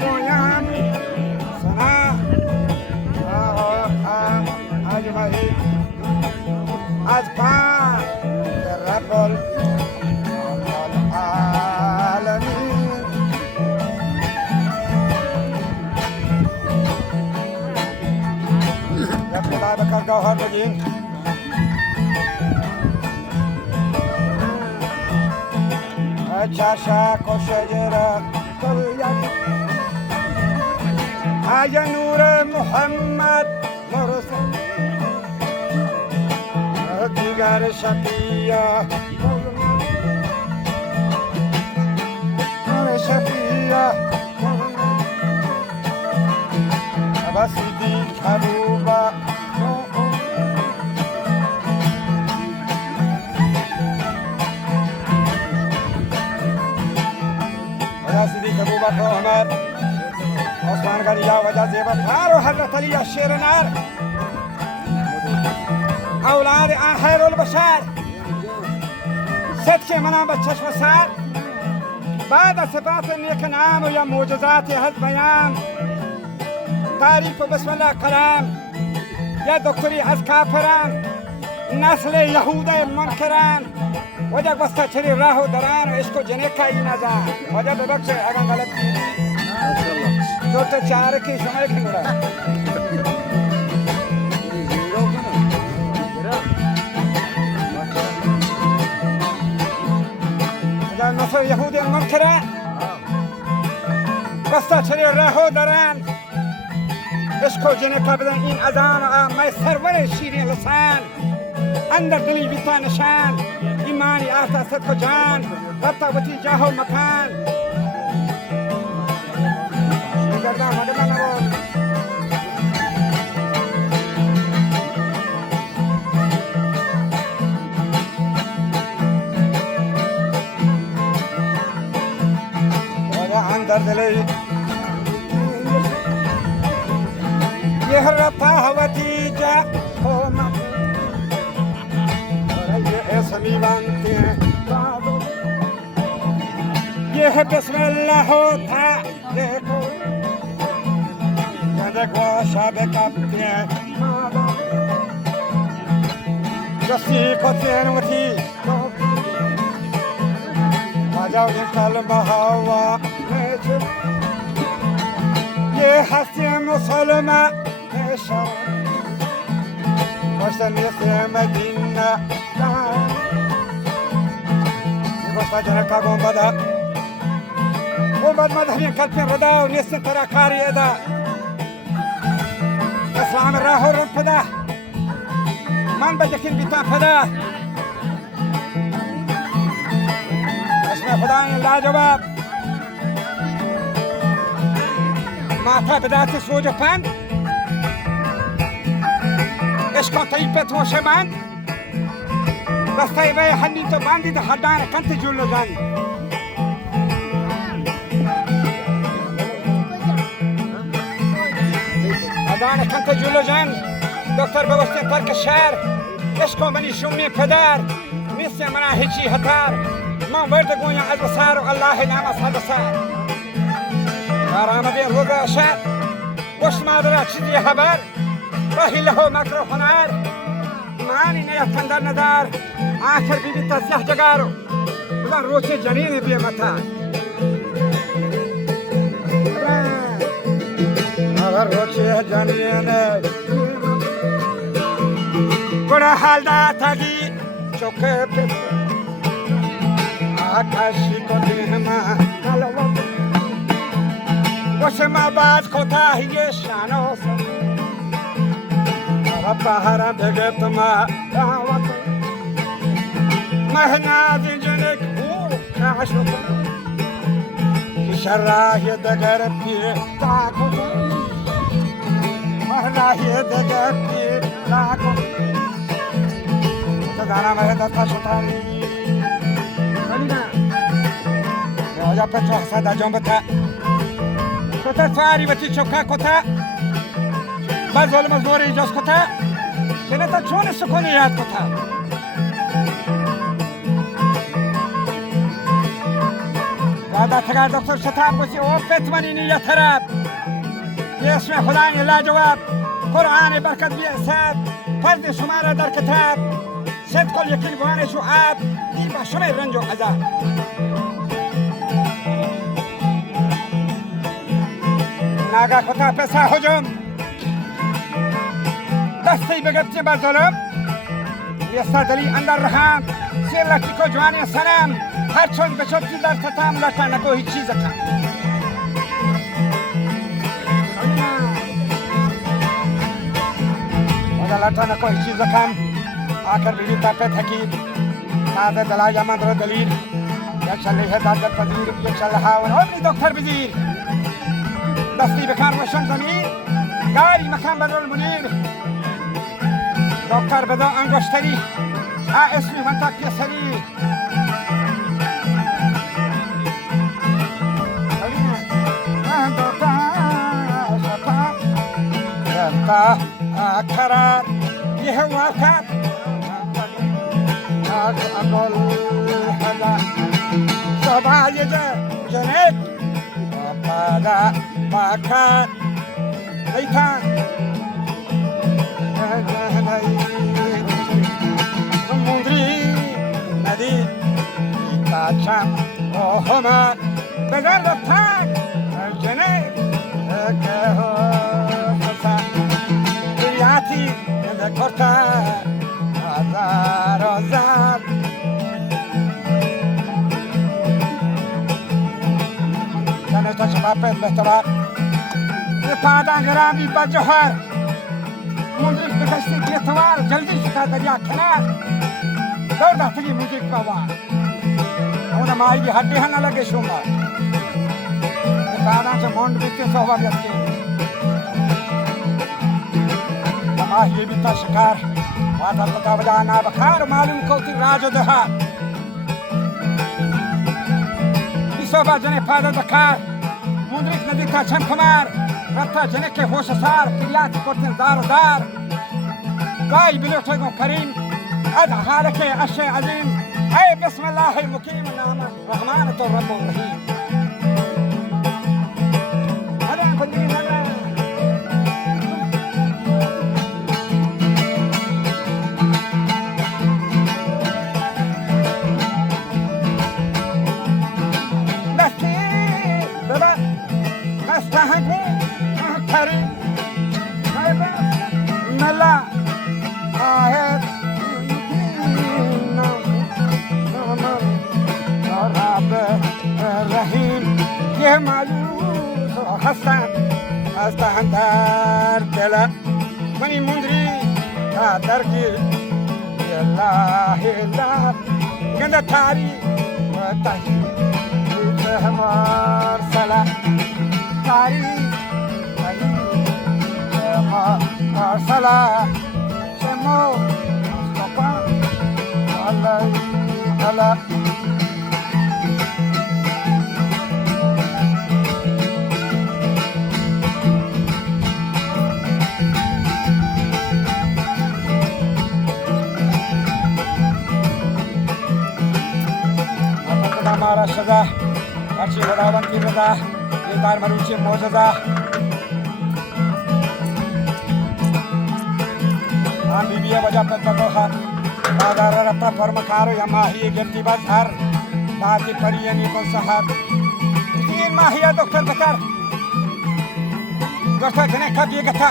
گویم سنا اجمعی از پا رب العالمین رب خدا بکر گوهر بگین چشک و شجره ای نور محمد مرسل دیگر شفیع شفیع بسیدی کروبا سیدی کروبا کو عمر عثمان غنی وجه زیبا و حضرت علی شیر نار اولاد آن خیر البشر صدق منام به چشم سر بعد از صفات نیک نام و یا معجزات هست بیان تعریف و بسم الله کلام یا دکتری از کافران نسل یهوده منکران وجه بسته چری راه و دران و عشق و جنه که این ازان وجه ببخش اگر غلط دو تا چهار کی شما کی مرا وجه نسل یهوده منکران بسته چری راه و دران عشق و جنه که بدن این ازان ما سرور شیرین لسان اندر دلی بیتا نشان ایمانی آتا صدق و جان ربطا وطی جاه و مکان گردان مدمان نبود وضع اندر دلی یہ ربطا وطی جاه و مکان اسمی بانتے یہ ہے بسم اللہ ہوتا دیکھو یہ دیکھو شب کبتے جسی کو تین وطی آجاو نکل بہاوا یہ ہستی مسلمہ شب وشتنیسی مدینہ گوشتا جنکا گنبدا گنبد مذهبین کلپین ردا و نیستین تراکاری ادا اسلام راه و رم پدا من بجکین بیتان پدا اسم خدا این لاجواب ماتا بداتی سوج پند اشکان تایی پتوشه بند رستای به هنی تو باندی تو حدان کنت جلو جانی حدان کنت جلو جان دکتر بوستین ترک شهر عشقم بنی شونی پدر نیست منا هیچی هتار من ورد گویا از بسار و الله نام از بسار آرام بین روز شهر گوشت مادر چیزی خبر راهی له مکر و هنر مانی نیفتندر ندار آخر بیبی تسیح جگارو بزن روچه جنین بیه متا اگر روچه جنین گره حال دا تگی چوکه پیت آکاشی کنی همه حلوه وش ما باز کتاهی شانو بهر بگت ما دعوت مهنا زنجنك هو كاشوت شراه دگر پی تاکو مهنا دگر پی تاکو تدانا مهدا تاشوتانی خلینا راجا پچو حسد جنبتا شوتا سواری بچی چوکا کتا باز ظلم زور ایجاز کتا کنه تا چون سکونی یاد کتا दादा थका डॉक्टर शताब को सी ओपत मनी नहीं यथरब ये इसमें खुदा ने लाजवाब कुरान बरकत भी असाब फर्द शुमारा दर किताब सद को यकीन गुआने शो आप दीपा शुमे रंजो अज़ाब नागा खुदा पैसा हुजुम दस्ती बगबचे बज़ुल्म ये सदली अंदर रहा सिर लकी को जवानी सलाम हर चोट बचत की दर सताम लटा न कोई चीज़ का मजा लटा न कोई चीज़ का आखिर बीवी ताकत हकीम ताज़े दला जमा दर दलील ये चले है दादर पजीर ये चल रहा और भी डॉक्टर बजीर दस्ती बखार वशम ज़मीर गाड़ी मकान बदल मुनीर डॉक्टर बदो अंगोश्तरी اسمي منطق يسري قرار يهواك أقول هذا صباح يجا جنك وقادا باكار أيتان ندی تاچم اوهمار بدن رفتن جنه که هو سر دیاتی نکرده آزار آزار جنه تا شباب بهتر یه پادان گرامی با جوهر مدرک بکشتی بیتوار جلدی شکا دریا کنار دور داخلی موزیک کا وان اونا مائی بھی ہڈی ہن لگے شوما کانا سے مونڈ بیتے سووا بیتے ماہ یہ بھی تا شکار واتا پتا بجانا بخار معلوم کوتی راجو دہا بیسوبا جنے پادا دکار مندرک ندی کا چھم کمار رتا جنے کے ہوش سار پریات کرتن دار دار گائی بلوٹے گو کریم هذا حالك يا شيء عظيم أي بسم الله المقيم نعم الرحمن الرب الرحيم هذا كنت هذا نستي بابا نستهدي كريم ملا آهد رحيم يا معلوم حسن حسن دار دلا مني مندري دركي يا الله الله كذا تاري وتحي همار سلا تاري همار سلا شمو صبا الله الله हमारा सजा अच्छी खुदावन की रजा ये दार मरूची मौजदा हम बीबिया वजह पर तकोहा बाजार रत्ता फर्मकारो या माही गिरती बाजार दादी परियनी को सहर तीन माहिया डॉक्टर बकर डॉक्टर जने कब ये गथा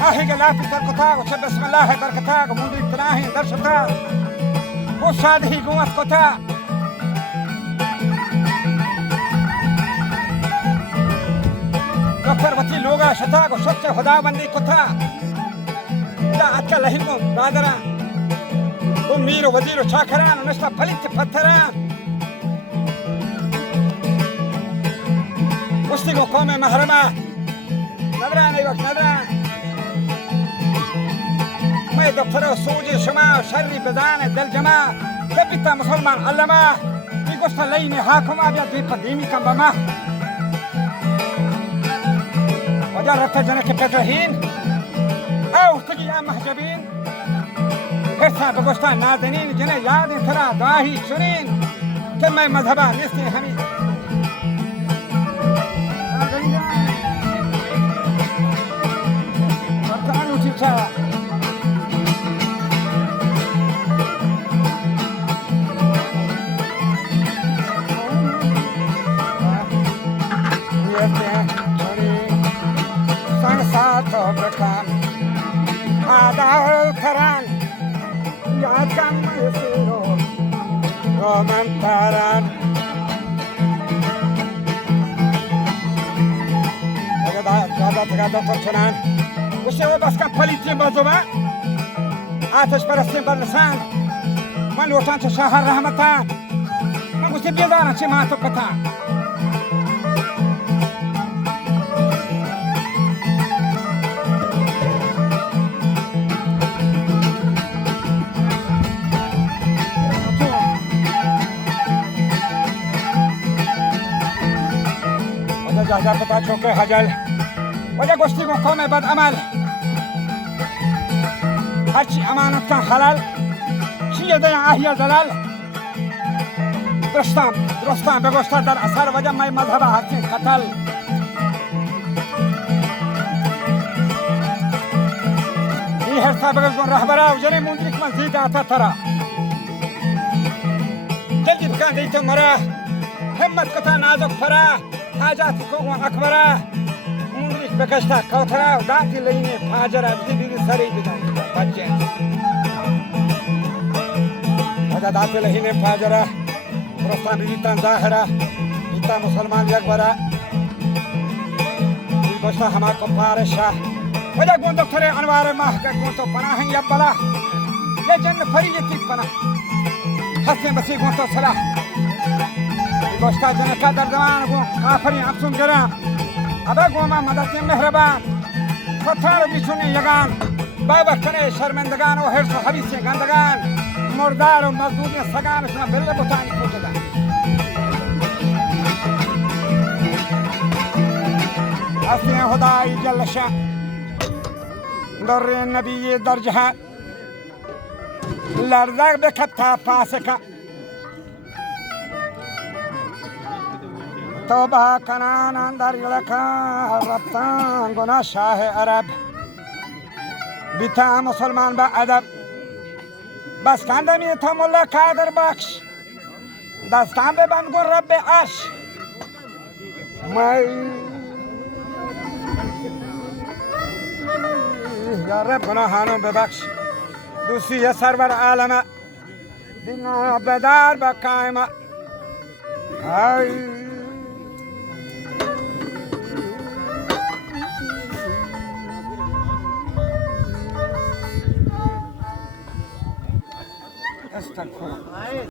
माही के लाफी तर कथा वो बिस्मिल्लाह है बरकता मुंडी तनाही दर्शता वो शादी गुमत कथा डॉक्टर वती लोगा शता को सच्च खुदाबंदी कथा दा अच्छा लहिमो बादरा वो मीरो वजीरो चाकरान नस्ता फलित पत्थरा उसकी को कौम महरमा नदरा नहीं वक्त नदरा मैं डॉक्टर सोजे शमा शर्री बजान दल जमा कपिता मुसलमान अल्लामा ये कोस्ता लईने हाकुमा बिया दी पदीमी का बमा वजह रफ्ता जने के पेट्रहीन او تجي يا محجبين هرسا بقوستا نازنين جنة ياد ترى داهي سنين که من مذهبه نیستی همین وقتانو تیچه ساتو بکن آداو تران یادم میسیرو رومن تران دکتر چنان گوشه و بس کن پلیتیم بازوبه آتش پرستیم بر لسان من لوٹان چه شهر رحمتان من گوشه بیدارن چه ماتو پتان جاجا پتا چوکے حجل وجہ گوشتی کو قوم بد عمل هرچی امانت کن حلال چیه دیا آهیا زلال درستان بگوشتر در اثر وجہ مای مذهب هرچی قتل این هرسا بگشگون رهبرا و جنی موندریک من زید آتا ترا جلدی بکن دیتو مرا همت کتا نازک پرا حاجاتی کو اکبره موندریک بکشتا کوتره و داتی لینه پاجره بیدی سری بیدن بچه وجه داتی لینه پاجره درستان بیدیتان ظاهره بیدیتان مسلمان یکبره بیگوشتا همه کپارشه وجه گون دکتر انوار ماه که گون تو پناهن یبلا یه جن پری یتیب پناه حسن بسی گون تو صلاح گوشتا جنکا در زمان گو کافری افسون گرم ابا گوما مدتی مهربان فتار بیچونی یگان بابا کنه شرمندگان و حرس و حبیسی گندگان مردار و مزدودی سگانشون بله بطانی کشدن اصلی خدای جل شان در نبی در جهان لرزق بکتا پاسکا توبه کنان اندر یلکا رفتن گناه شاه عرب بیتا مسلمان با ادب بس کندمی تا ملا کادر بخش دستان ببند گو رب عرش یا رب گناهانو ببخش دوستی سرور عالم دینا بدار با قائمه استغفر